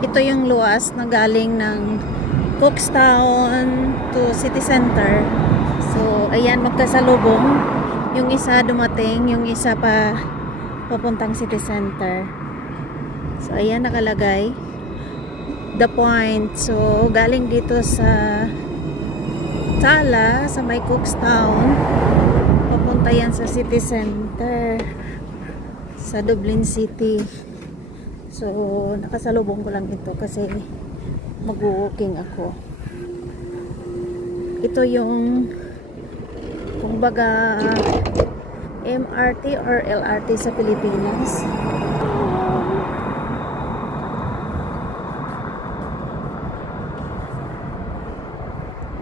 Ito yung luwas na galing ng Cookstown to City Center. So, ayan, magkasalubong. Yung isa dumating, yung isa pa papuntang City Center. So, ayan nakalagay. The Point. So, galing dito sa Tala, sa may Cookstown. Papunta yan sa City Center. Sa Dublin City. So, nakasalubong ko lang ito kasi mag-walking ako. Ito yung kumbaga MRT or LRT sa Pilipinas.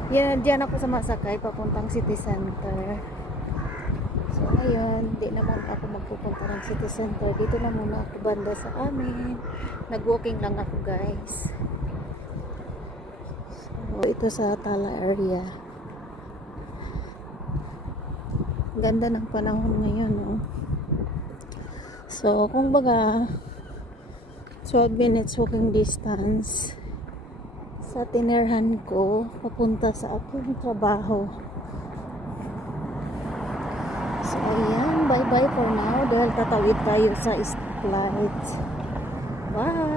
Yan, diyan ako sumasakay papuntang City Center. So, ngayon, di naman ako magpupunta ng City Center. Dito na muna ako banda sa amin. Nag-walking lang ako, guys. So, ito sa Tala area. Ganda ng panahon ngayon, oh. So, kung baga, 12 minutes walking distance sa tinirhan ko, papunta sa aking trabaho. So, ayan. Bye-bye for now dahil tatawid tayo sa stoplight. Bye!